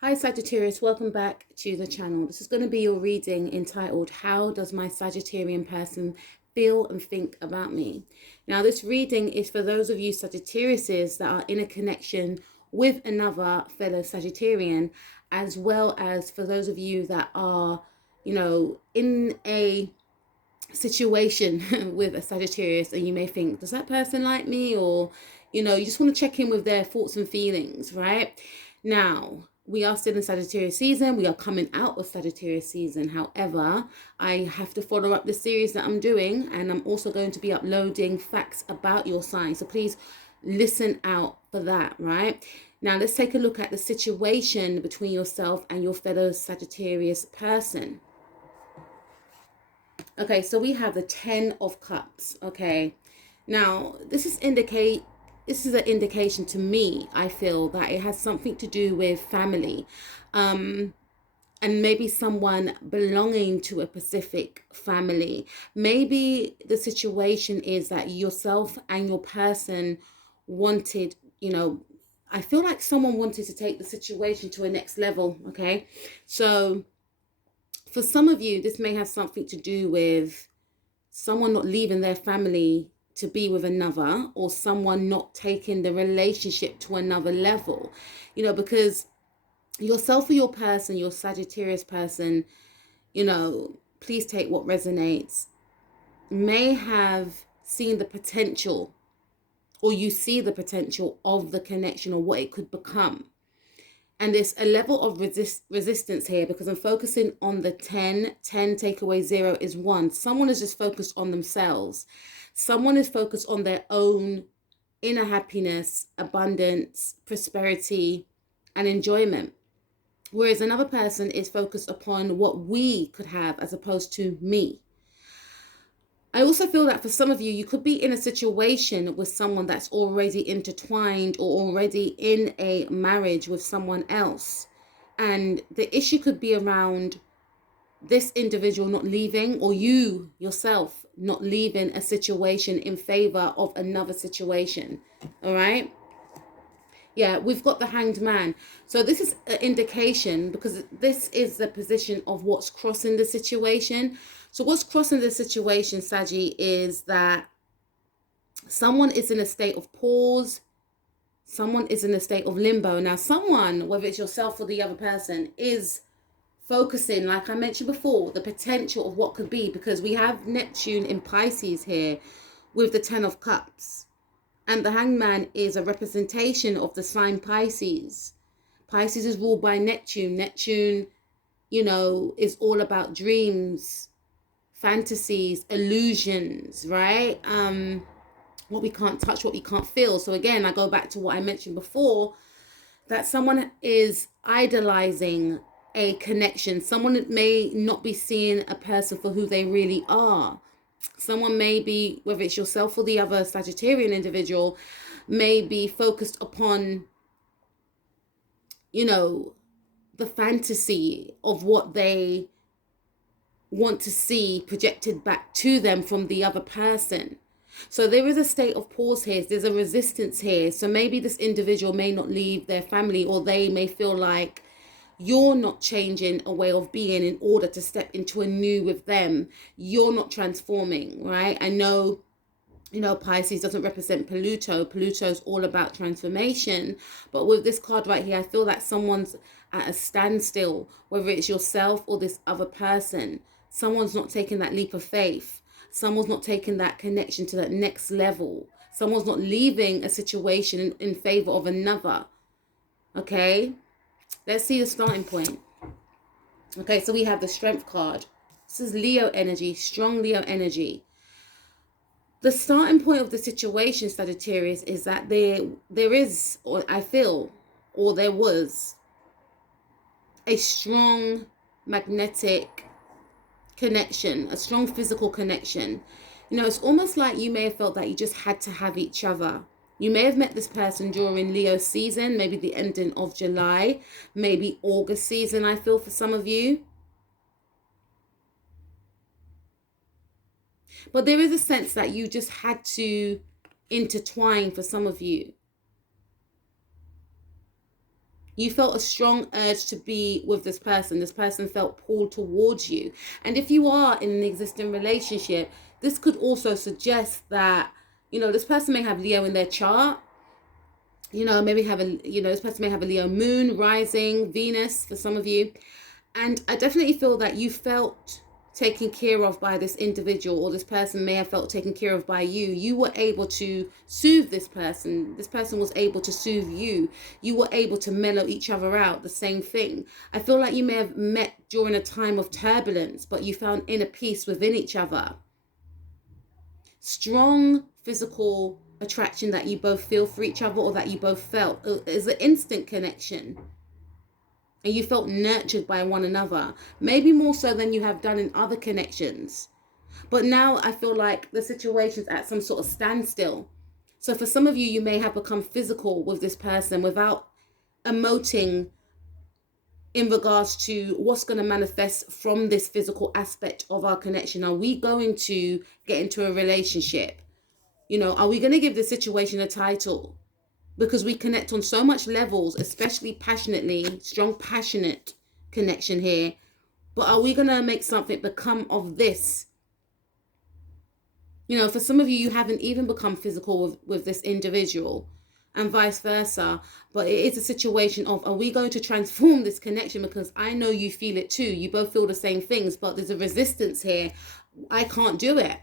Hi Sagittarius, welcome back to the channel. This is going to be your reading entitled, How Does My Sagittarian Person Feel and Think About Me? Now this reading is for those of you Sagittariuses that are in a connection with another fellow Sagittarian, as well as for those of you that are, in a situation with a Sagittarius and you may think, does that person like me? Or, you just want to check in with their thoughts and feelings, right? Now, we are still in Sagittarius season. We are coming out of Sagittarius season. However, I have to follow up the series that I'm doing, and I'm also going to be uploading facts about your sign. So please listen out for that, right? Now, let's take a look at the situation between yourself and your fellow Sagittarius person. Okay, so we have the 10 of Cups. Okay, now this is an indication to me. I feel that it has something to do with family, and maybe someone belonging to a specific family. Maybe the situation is that yourself and your person wanted, I feel like someone wanted to take the situation to a next level. Okay, so for some of you, this may have something to do with someone not leaving their family to be with another, or someone not taking the relationship to another level, because yourself or your person, your Sagittarius person, please take what resonates, may have seen the potential, or you see the potential of the connection or what it could become. And there's a level of resistance here, because I'm focusing on the 10. 10 take away 0 is 1. Someone is just focused on themselves. Someone is focused on their own inner happiness, abundance, prosperity, and enjoyment. Whereas another person is focused upon what we could have as opposed to me. I also feel that for some of you, you could be in a situation with someone that's already intertwined or already in a marriage with someone else. And the issue could be around this individual not leaving, or you yourself not leaving a situation in favor of another situation. All right. Yeah, we've got the Hanged Man. So this is an indication, because this is the position of what's crossing the situation. So what's crossing the situation, Saggy, is that someone is in a state of pause. Someone is in a state of limbo. Now, someone, whether it's yourself or the other person, is focusing, like I mentioned before, the potential of what could be, because we have Neptune in Pisces here with the 10 of Cups. And the Hangman is a representation of the sign Pisces. Pisces is ruled by Neptune. Neptune, is all about dreams, fantasies, illusions, right? What we can't touch, what we can't feel. So again, I go back to what I mentioned before, that someone is idolizing a connection. Someone may not be seeing a person for who they really are. Someone may be, whether it's yourself or the other Sagittarian individual, may be focused upon, the fantasy of what they want to see projected back to them from the other person. So there is a state of pause here. There's a resistance here. So maybe this individual may not leave their family, or they may feel like you're not changing a way of being in order to step into a new with them. You're not transforming, right? I know, Pisces doesn't represent Pluto. Pluto's all about transformation. But with this card right here, I feel that someone's at a standstill, whether it's yourself or this other person. Someone's not taking that leap of faith. Someone's not taking that connection to that next level. Someone's not leaving a situation in favor of another. Okay? Let's see the starting point. Okay, so we have the Strength card. This is Leo energy, strong Leo energy. The starting point of the situation, Sagittarius, is that there is, or I feel, or there was a strong magnetic connection, a strong physical connection. It's almost like you may have felt that you just had to have each other. You may have met this person during Leo season, maybe the ending of July, maybe August season, I feel, for some of you. But there is a sense that you just had to intertwine for some of you. You felt a strong urge to be with this person. This person felt pulled towards you. And if you are in an existing relationship, this could also suggest that, this person may have Leo in their chart. Maybe this person may have a Leo moon, rising, Venus for some of you. And I definitely feel that you felt taken care of by this individual, or this person may have felt taken care of by you. You were able to soothe this person. This person was able to soothe you. You were able to mellow each other out. The same thing. I feel like you may have met during a time of turbulence, but you found inner peace within each other. Strong physical attraction that you both feel for each other, or that you both felt is an instant connection. And you felt nurtured by one another, maybe more so than you have done in other connections. But now I feel like the situation's at some sort of standstill. So for some of you, you may have become physical with this person without emoting in regards to what's going to manifest from this physical aspect of our connection. Are we going to get into a relationship? Are we going to give this situation a title? Because we connect on so much levels, especially passionately, strong, passionate connection here. But are we going to make something become of this? For some of you, you haven't even become physical with this individual, and vice versa. But it is a situation of, are we going to transform this connection? Because I know you feel it too. You both feel the same things, but there's a resistance here. I can't do it.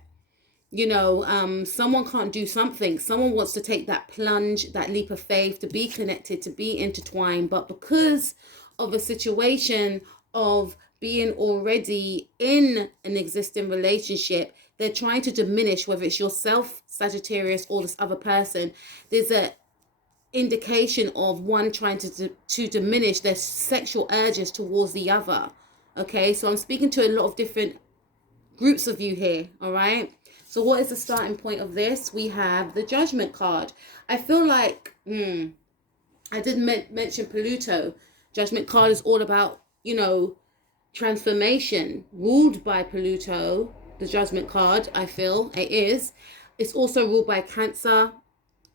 Someone can't do something. Someone wants to take that plunge, that leap of faith, to be connected, to be intertwined. But because of a situation of being already in an existing relationship, they're trying to diminish, whether it's yourself, Sagittarius, or this other person. There's a indication of one trying to diminish their sexual urges towards the other. Okay, so I'm speaking to a lot of different groups of you here, all right? So what is the starting point of this? We have the Judgment card. I feel like, I did mention Pluto. Judgment card is all about, transformation, ruled by Pluto. The Judgment card, I feel it is. It's also ruled by Cancer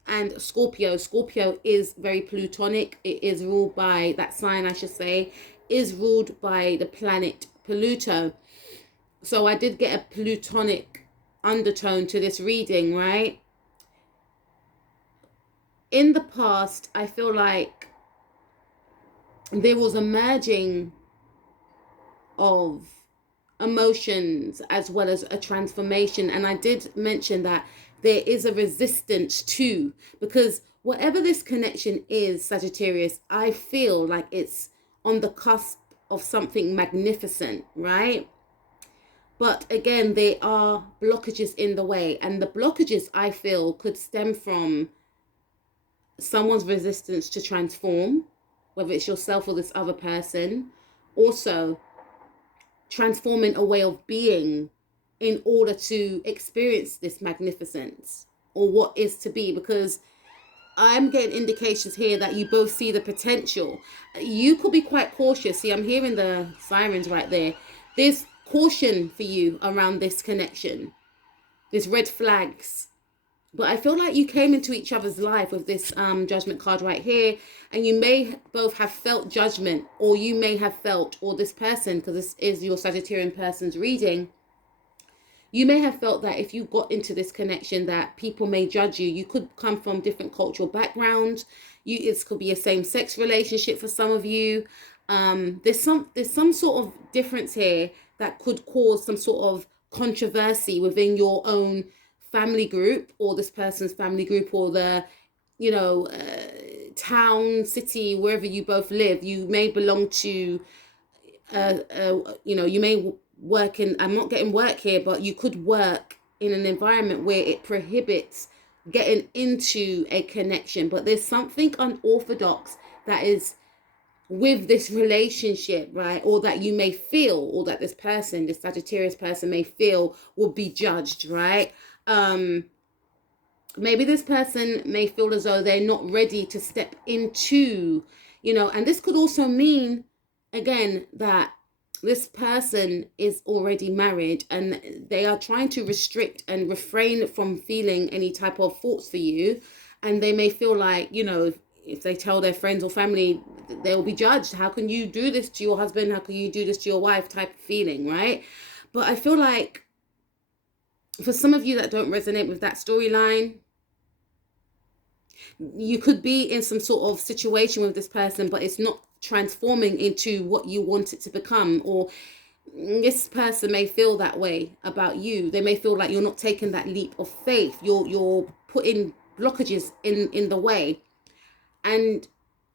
and Scorpio. Scorpio is very plutonic. It is ruled by, that sign I should say, is ruled by the planet Pluto. So I did get a plutonic undertone to this reading, right? In the past, I feel like there was a merging of emotions as well as a transformation. And I did mention that there is a resistance too, because whatever this connection is, Sagittarius, I feel like it's on the cusp of something magnificent, right? But again, there are blockages in the way. And the blockages, I feel, could stem from someone's resistance to transform, whether it's yourself or this other person. Also, transforming a way of being in order to experience this magnificence, or what is to be. Because I'm getting indications here that you both see the potential. You could be quite cautious. See, I'm hearing the sirens right there. There's caution for you around this connection. There's red flags. But I feel like you came into each other's life with this Judgment card right here, and you may both have felt judgment, or you may have felt, or this person, because this is your Sagittarian person's reading, you may have felt that if you got into this connection that people may judge you. You could come from different cultural backgrounds. It could be a same-sex relationship for some of you. There's some sort of difference here that could cause some sort of controversy within your own family group, or this person's family group, or the, town, city, wherever you both live. You may belong to, you may work in, I'm not getting work here, but you could work in an environment where it prohibits getting into a connection. But there's something unorthodox that is with this relationship, right? Or that you may feel, or that this person, this Sagittarius person may feel will be judged, right? Maybe this person may feel as though they're not ready to step into, and this could also mean, again, that this person is already married and they are trying to restrict and refrain from feeling any type of thoughts for you. And they may feel like, if they tell their friends or family, they'll be judged. How can you do this to your husband? How can you do this to your wife? Type of feeling, right? But I feel like for some of you that don't resonate with that storyline, you could be in some sort of situation with this person, but it's not transforming into what you want it to become. Or this person may feel that way about you. They may feel like you're not taking that leap of faith. You're putting blockages in the way. And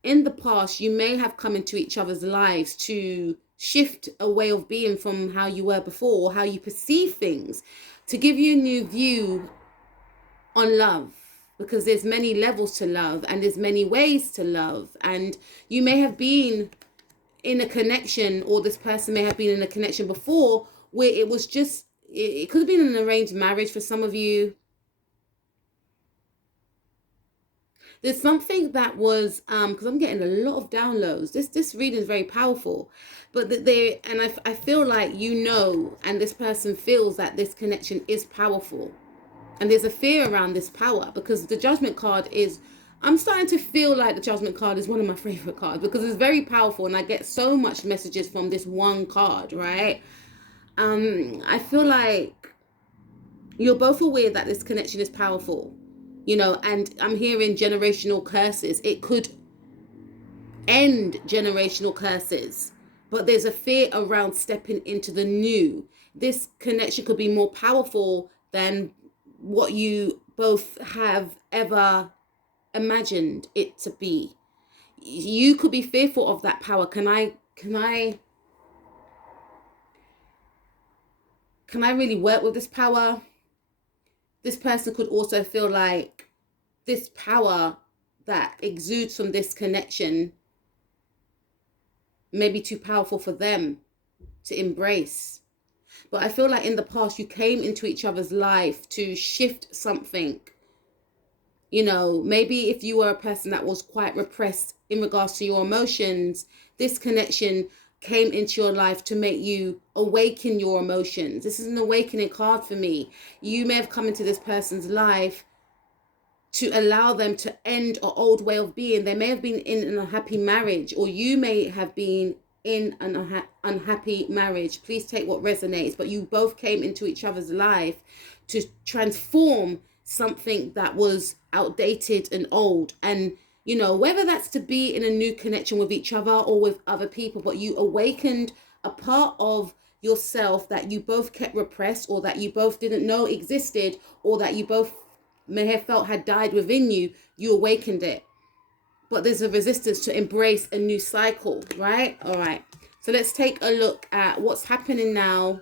in the past, you may have come into each other's lives to shift a way of being from how you were before, or how you perceive things, to give you a new view on love, because there's many levels to love and there's many ways to love. And you may have been in a connection, or this person may have been in a connection before where it was just, it could have been an arranged marriage for some of you. There's something that was, because I'm getting a lot of downloads. This reading is very powerful, but I feel like, you know, and this person feels that this connection is powerful. And there's a fear around this power, because the Judgment card is, I'm starting to feel like the Judgment card is one of my favorite cards, because it's very powerful and I get so much messages from this one card, right? I feel like you're both aware that this connection is powerful, you know, and I'm hearing generational curses. It could end generational curses, but there's a fear around stepping into the new. This connection could be more powerful than what you both have ever imagined it to be. You could be fearful of that power. Can I really work with this power? This person could also feel like this power that exudes from this connection may be too powerful for them to embrace. But I feel like in the past, you came into each other's life to shift something. You know, maybe if you were a person that was quite repressed in regards to your emotions, this connection came into your life to make you awaken your emotions. This is an awakening card for me. You may have come into this person's life to allow them to end an old way of being. They may have been in an unhappy marriage, or you may have been in an unhappy marriage. Please take what resonates. But you both came into each other's life to transform something that was outdated and old. And, you know, whether that's to be in a new connection with each other or with other people, but you awakened a part of yourself that you both kept repressed, or that you both didn't know existed, or that you both may have felt had died within you. You awakened it. But there's a resistance to embrace a new cycle, right? All right. So let's take a look at what's happening now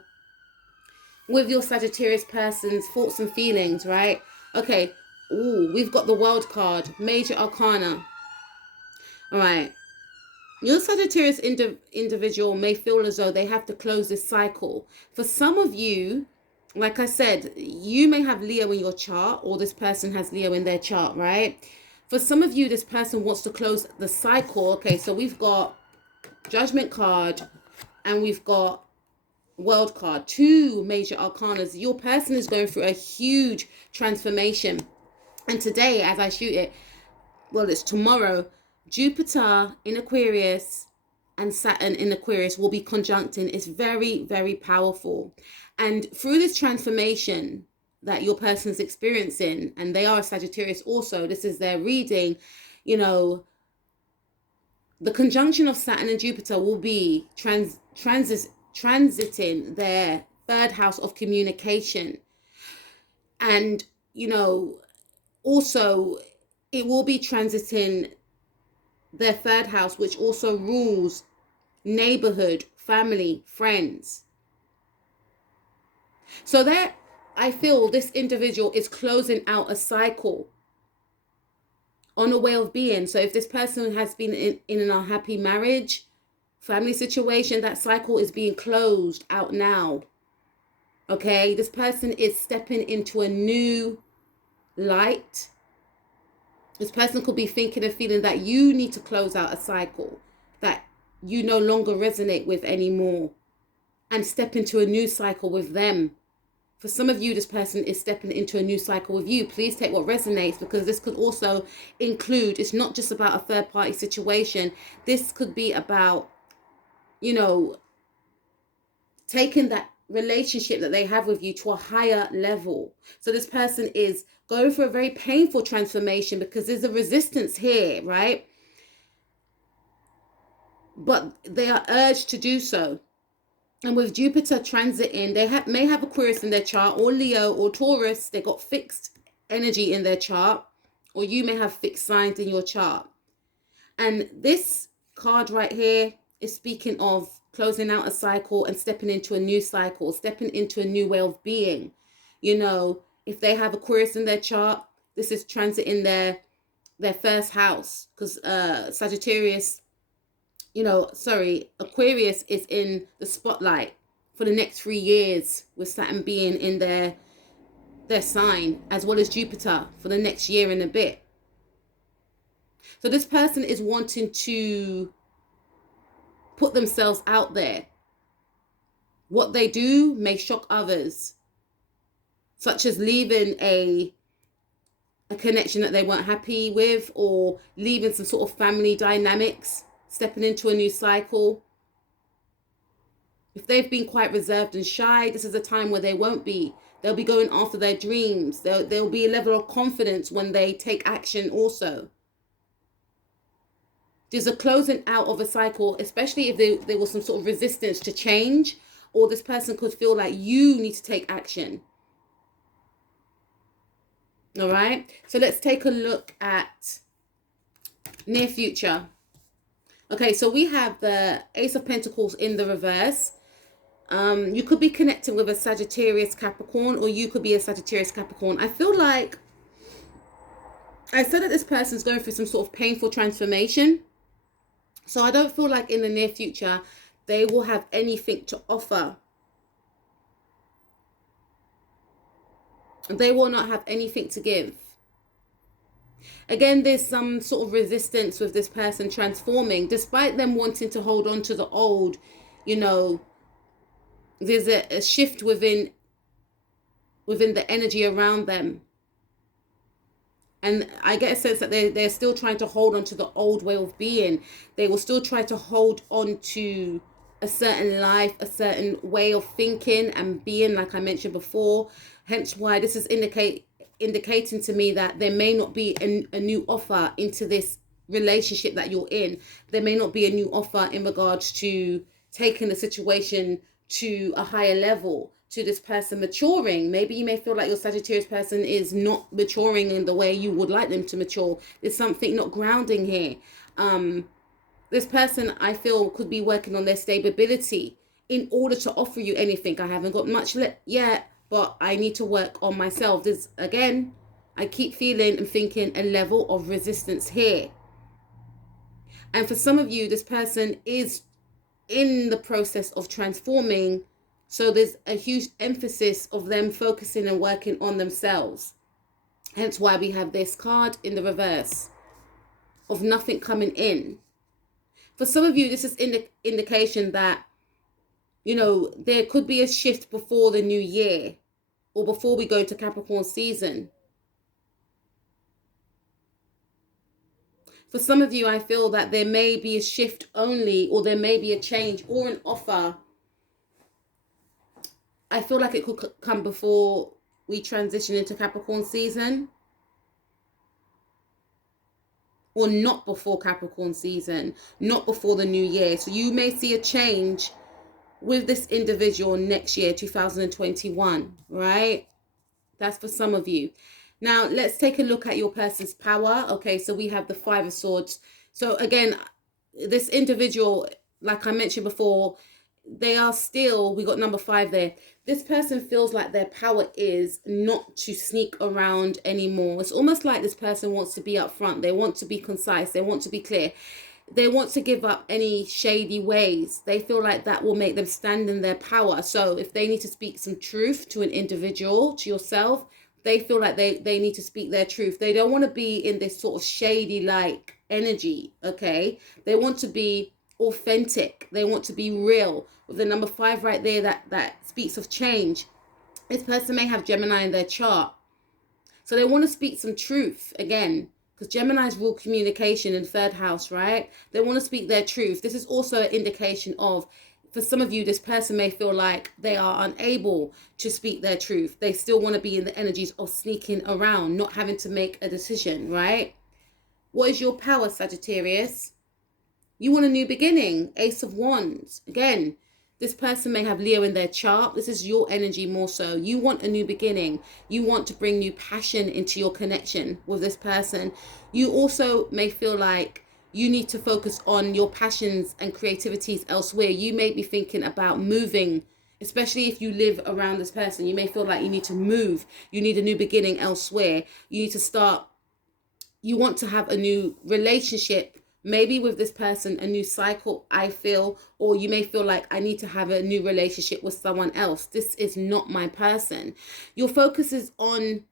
with your Sagittarius person's thoughts and feelings, right? Okay. Ooh, we've got the World card, Major Arcana. All right. Your Sagittarius individual may feel as though they have to close this cycle. For some of you, like I said, you may have Leo in your chart, or this person has Leo in their chart, right? For some of you, this person wants to close the cycle. Okay, so we've got Judgment card and we've got World card, two major arcanas. Your person is going through a huge transformation. And today, as I shoot it, well, it's tomorrow, Jupiter in Aquarius and Saturn in Aquarius will be conjuncting. It's very, very powerful. And through this transformation that your person's experiencing, and they are a Sagittarius also, this is their reading, you know, the conjunction of Saturn and Jupiter will be transiting their third house of communication. And, you know, also it will be transiting their third house, which also rules neighborhood, family, friends. So that I feel this individual is closing out a cycle on a way of being. So if this person has been in an unhappy marriage, family situation, that cycle is being closed out now. Okay, this person is stepping into a new light. This person could be thinking and feeling that you need to close out a cycle that you no longer resonate with anymore, and step into a new cycle with them. For some of you, this person is stepping into a new cycle with you. Please take what resonates, because this could also include, it's not just about a third party situation. This could be about, you know, taking that relationship that they have with you to a higher level. So this person is going through a very painful transformation because there's a resistance here, right? But they are urged to do so. And with Jupiter transiting, they may have Aquarius in their chart, or Leo or Taurus. They got fixed energy in their chart, or you may have fixed signs in your chart. And this card right here is speaking of closing out a cycle and stepping into a new cycle, stepping into a new way of being. You know, if they have Aquarius in their chart, this is transiting their first house, because Sagittarius, Aquarius is in the spotlight for the next 3 years, with Saturn being in their sign, as well as Jupiter for the next year and a bit. So this person is wanting to put themselves out there. What they do may shock others, such as leaving a connection that they weren't happy with, or leaving some sort of family dynamics, stepping into a new cycle. If they've been quite reserved and shy, this is a time where they won't be. They'll be going after their dreams. There'll be a level of confidence when they take action also. There's a closing out of a cycle, especially if there was some sort of resistance to change, or this person could feel like you need to take action. All right, so let's take a look at near future. Okay, so we have the Ace of Pentacles in the reverse. You could be connecting with a Sagittarius Capricorn, or you could be a Sagittarius Capricorn. I feel like I said that this person's going through some sort of painful transformation. So I don't feel like in the near future they will have anything to offer. They will not have anything to give. Again, there's some sort of resistance with this person transforming, despite them wanting to hold on to the old. You know, there's a shift within the energy around them. And I get a sense that they're still trying to hold on to the old way of being. They will still try to hold on to a certain life, a certain way of thinking and being, like I mentioned before. Hence why this is indicating to me that there may not be a new offer into this relationship that you're in. There may not be a new offer in regards to taking the situation to a higher level, to this person maturing. Maybe you may feel like your Sagittarius person is not maturing in the way you would like them to mature. There's something not grounding here. This person, I feel, could be working on their stability in order to offer you anything. I haven't got much yet, but I need to work on myself. There's, again, I keep feeling and thinking a level of resistance here. And for some of you, this person is in the process of transforming. So there's a huge emphasis of them focusing and working on themselves. Hence why we have this card in the reverse of nothing coming in. For some of you, this is indication that, you know, there could be a shift before the new year, or before we go into Capricorn season. For some of you, I feel that there may be a shift only, or there may be a change or an offer. I feel like it could come before we transition into Capricorn season, or not before Capricorn season, not before the new year. So you may see a change with this individual next year, 2021, right? That's for some of you. Now, let's take a look at your person's power. Okay, so we have the Five of Swords. So again, this individual, like I mentioned before, they are still, we got number 5 there. This person feels like their power is not to sneak around anymore. It's almost like this person wants to be upfront. They want to be concise. They want to be clear. They want to give up any shady ways. They feel like that will make them stand in their power. So if they need to speak some truth to an individual, to yourself, they feel like they need to speak their truth. They don't want to be in this sort of shady like energy, okay? They want to be authentic. They want to be real. With the number 5 right there, that speaks of change. This person may have Gemini in their chart. So they want to speak some truth again, because Gemini's rule communication in third house, right? They want to speak their truth. This is also an indication of, for some of you, this person may feel like they are unable to speak their truth. They still want to be in the energies of sneaking around, not having to make a decision, right? What is your power, Sagittarius? You want a new beginning. Ace of Wands. Again, this person may have Leo in their chart. This is your energy more so. You want a new beginning. You want to bring new passion into your connection with this person. You also may feel like you need to focus on your passions and creativities elsewhere. You may be thinking about moving, especially if you live around this person. You may feel like you need to move. You need a new beginning elsewhere. You need to start. You want to have a new relationship, maybe with this person, a new cycle, I feel, or you may feel like I need to have a new relationship with someone else. This is not my person. Your focus is on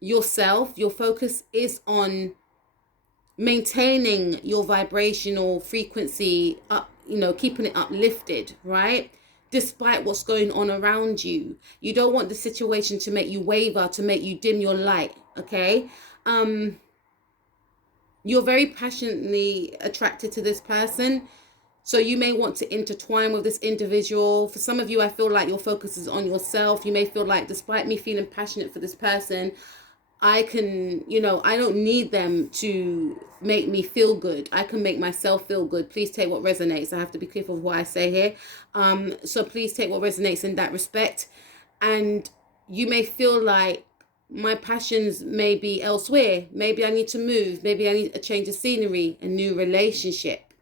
yourself. Your focus is on maintaining your vibrational frequency up, keeping it uplifted, right? Despite what's going on around you. You don't want the situation to make you waver, to make you dim your light, okay? You're very passionately attracted to this person. So you may want to intertwine with this individual. For some of you, I feel like your focus is on yourself. You may feel like, despite me feeling passionate for this person, I can, I don't need them to make me feel good. I can make myself feel good. Please take what resonates. I have to be careful of what I say here. So please take what resonates in that respect. And you may feel like, my passions may be elsewhere. Maybe I need to move. Maybe I need a change of scenery, a new relationship.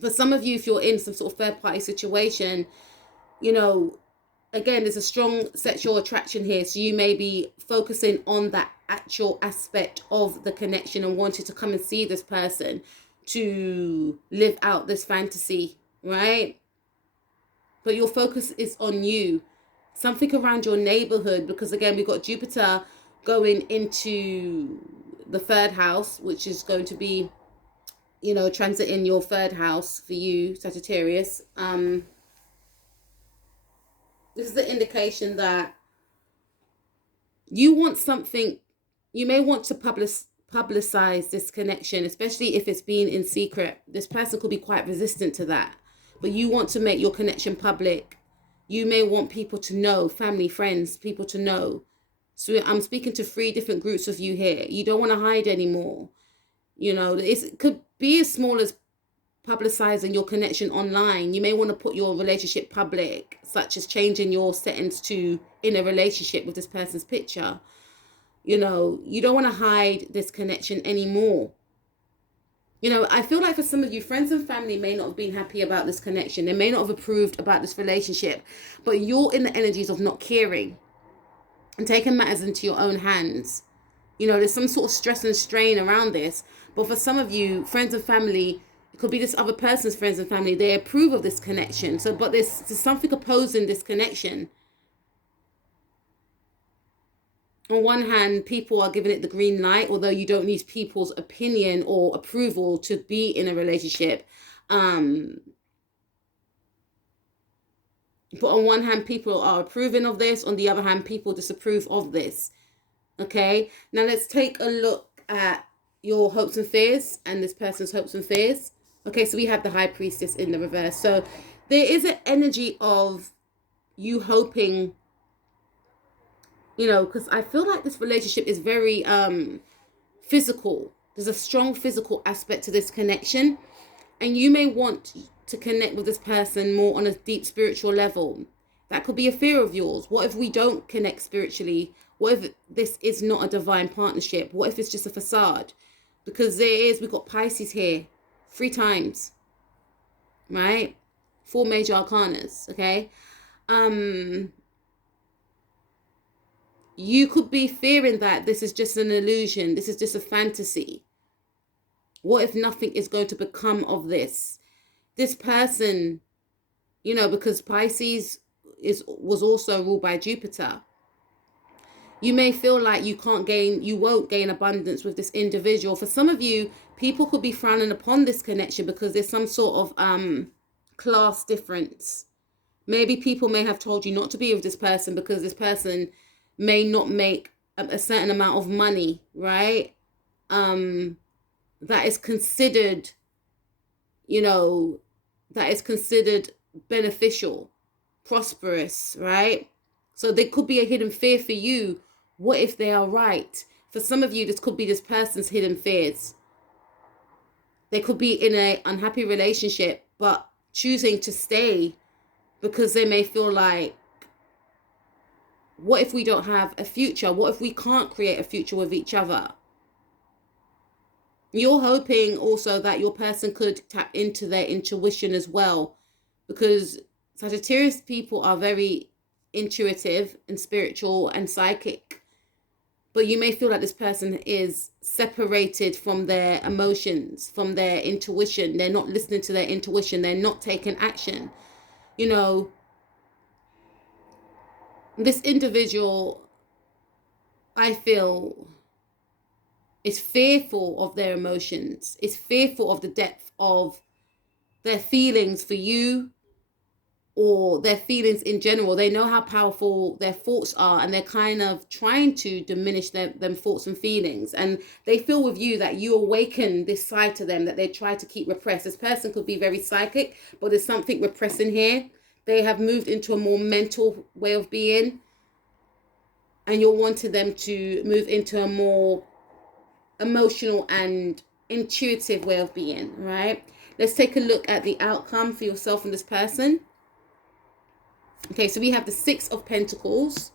For some of you, if you're in some sort of third party situation, again, there's a strong sexual attraction here. So you may be focusing on that actual aspect of the connection and wanting to come and see this person to live out this fantasy, right? But your focus is on you. Something around your neighborhood, because again, we've got Jupiter going into the third house, which is going to be, transiting your third house for you, Sagittarius. This is the indication that you want something, you may want to publicize this connection, especially if it's been in secret. This person could be quite resistant to that, but you want to make your connection public. You may want people to know, family, friends, people to know. So I'm speaking to 3 different groups of you here. You don't want to hide anymore. It could be as small as publicizing your connection online. You may want to put your relationship public, such as changing your settings to in a relationship with this person's picture. You don't want to hide this connection anymore. I feel like for some of you, friends and family may not have been happy about this connection. They may not have approved about this relationship, but you're in the energies of not caring and taking matters into your own hands. There's some sort of stress and strain around this. But for some of you, friends and family, it could be this other person's friends and family, they approve of this connection. So, but there's something opposing this connection. On one hand, people are giving it the green light, although you don't need people's opinion or approval to be in a relationship. But on one hand, people are approving of this. On the other hand, people disapprove of this. Okay, now let's take a look at your hopes and fears and this person's hopes and fears. Okay, so we have the High Priestess in the reverse. So there is an energy of you hoping, because I feel like this relationship is very physical. There's a strong physical aspect to this connection. And you may want to connect with this person more on a deep spiritual level. That could be a fear of yours. What if we don't connect spiritually? What if this is not a divine partnership? What if it's just a facade? Because we've got Pisces here 3 times, right? 4 major arcanas, okay? You could be fearing that this is just an illusion. This is just a fantasy. What if nothing is going to become of this? This person, because Pisces was also ruled by Jupiter. You may feel like you won't gain abundance with this individual. For some of you, people could be frowning upon this connection because there's some sort of class difference. Maybe people may have told you not to be with this person because this person may not make a certain amount of money, right? Um, that is considered, you know, that is considered beneficial, prosperous, right? So there could be a hidden fear for you. What if they are right? For some of you, this could be this person's hidden fears. They could be in an unhappy relationship, but choosing to stay because they may feel like, what if we don't have a future? What if we can't create a future with each other? You're hoping also that your person could tap into their intuition as well, because Sagittarius people are very intuitive and spiritual and psychic. But you may feel like this person is separated from their emotions, from their intuition. They're not listening to their intuition. They're not taking action. You know, this individual, I feel, is fearful of their emotions, is fearful of the depth of their feelings for you or their feelings in general. They know how powerful their thoughts are, and they're kind of trying to diminish them thoughts and feelings. And they feel with you that you awaken this side to them that they try to keep repressed. This person could be very psychic, but there's something repressing here. They have moved into a more mental way of being, and you're wanting them to move into a more emotional and intuitive way of being, right? Let's take a look at the outcome for yourself and this person. Okay, so we have the Six of Pentacles.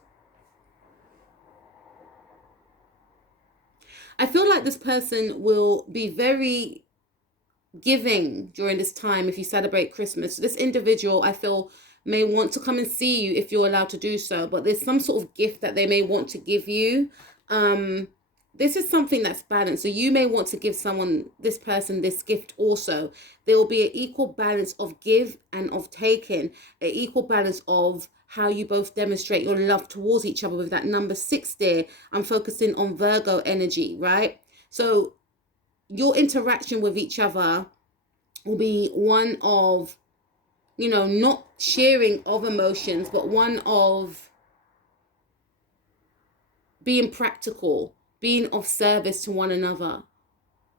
I feel like this person will be very giving during this time if you celebrate Christmas. This individual, I feel, may want to come and see you if you're allowed to do so, but there's some sort of gift that they may want to give you. This is something that's balanced. So you may want to give this person, this gift also. There will be an equal balance of give and of taking, an equal balance of how you both demonstrate your love towards each other with that number 6 there. I'm focusing on Virgo energy, right? So your interaction with each other will be one of, not sharing of emotions, but one of being practical, being of service to one another.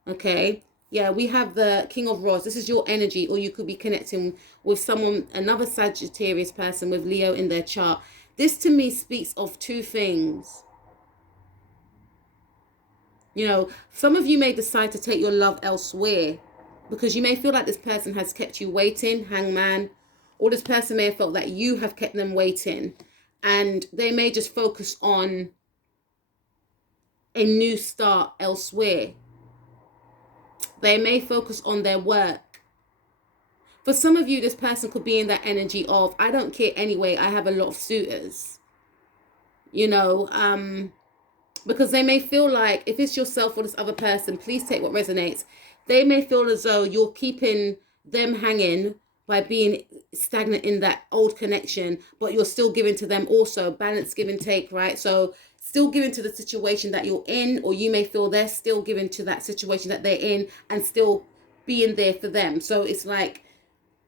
Okay, yeah, we have the King of Rods. This is your energy, or you could be connecting with another Sagittarius person with Leo in their chart. This to me speaks of two things. Some of you may decide to take your love elsewhere because you may feel like this person has kept you waiting, Hangman, or this person may have felt that you have kept them waiting, and they may just focus on a new start elsewhere. They may focus on their work. For some of you, this person could be in that energy of, I don't care anyway, I have a lot of suitors. Because they may feel like, if it's yourself or this other person, please take what resonates. They may feel as though you're keeping them hanging by being stagnant in that old connection, but you're still giving to them also. Balance, give and take, right? So still giving to the situation that you're in, or you may feel they're still giving to that situation that they're in and still being there for them. So it's like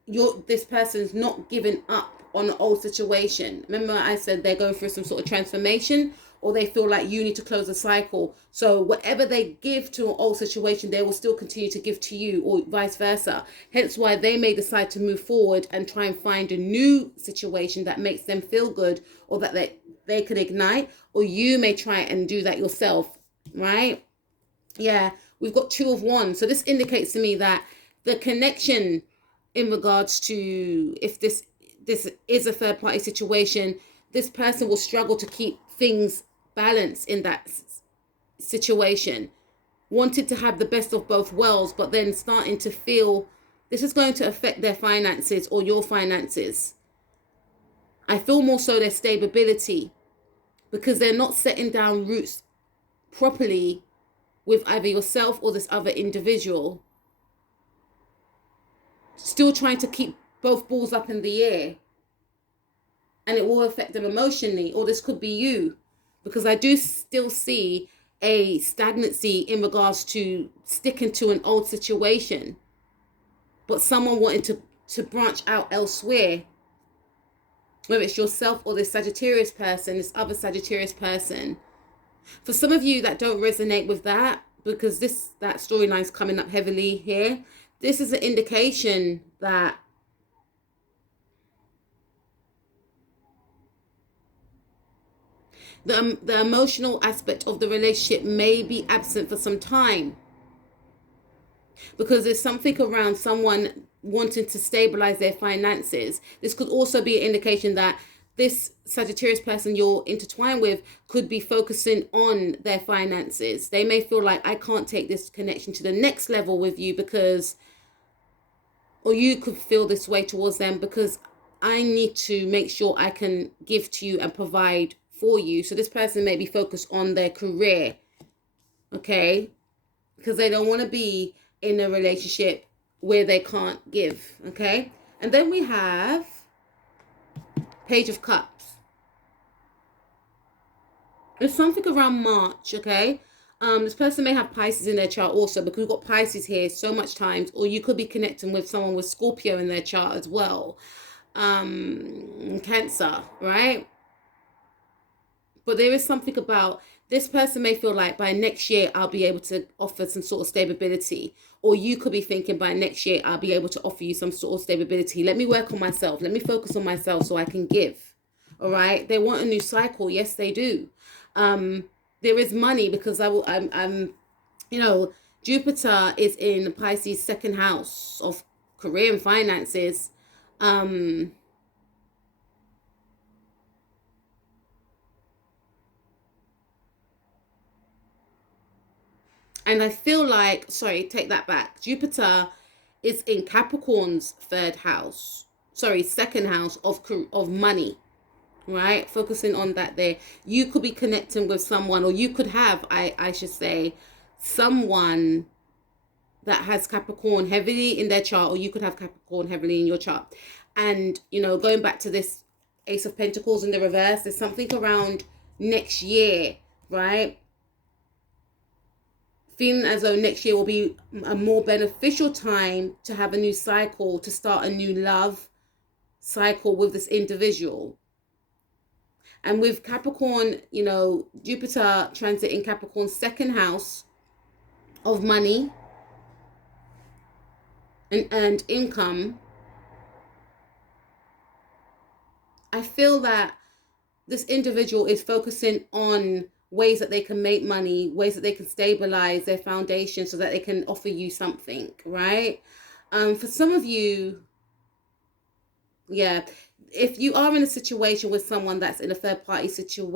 this person's not giving up on an old situation. Remember I said they're going through some sort of transformation, or they feel like you need to close a cycle. So whatever they give to an old situation, they will still continue to give to you, or vice versa. Hence why they may decide to move forward and try and find a new situation that makes them feel good, or that they could ignite, or you may try and do that yourself, right? Yeah, we've got Two of Wands. So this indicates to me that the connection in regards to, if this is a third party situation, this person will struggle to keep things balanced in that situation, wanted to have the best of both worlds, but then starting to feel this is going to affect their finances or your finances. I feel more so their stability, because they're not setting down roots properly with either yourself or this other individual. Still trying to keep both balls up in the air, and it will affect them emotionally. Or this could be you, because I do still see a stagnancy in regards to sticking to an old situation, but someone wanting to branch out elsewhere. whether it's yourself or this Sagittarius person, this other Sagittarius person. For some of you that don't resonate with that, because that storyline's coming up heavily here, this is an indication that the emotional aspect of the relationship may be absent for some time, because there's something around someone wanting to stabilize their finances. This could also be an indication that this Sagittarius person you're intertwined with could be focusing on their finances. They may feel like, I can't take this connection to the next level with you because, or you could feel this way towards them, because I need to make sure I can give to you and provide for you. So this person may be focused on their career, okay? Because they don't want to be in a relationship where they can't give, okay? And then we have Page of Cups. There's something around March, okay? This person may have Pisces in their chart also, because we've got Pisces here so much times, or you could be connecting with someone with Scorpio in their chart as well. Cancer, right? But there is something about this person may feel like by next year I'll be able to offer some sort of stability, or you could be thinking by next year I'll be able to offer you some sort of stability. Let me work on myself. Let me focus on myself so I can give. All right. They want a new cycle. Yes, they do. There is money, because I'm Jupiter is in Pisces' second house of career and finances. And I feel like, sorry, take that back. Jupiter is in Capricorn's third house. Sorry, second house of money, right? Focusing on that there. You could be connecting with someone, or you could have, I should say, someone that has Capricorn heavily in their chart, or you could have Capricorn heavily in your chart. And, going back to this Ace of Pentacles in the reverse, there's something around next year, right? Feeling as though next year will be a more beneficial time to have a new cycle, to start a new love cycle with this individual. And with Capricorn, Jupiter transit in Capricorn's second house of money and income, I feel that this individual is focusing on ways that they can make money, ways that they can stabilize their foundation so that they can offer you something, right? For some of you, yeah, if you are in a situation with someone that's in a third party situation,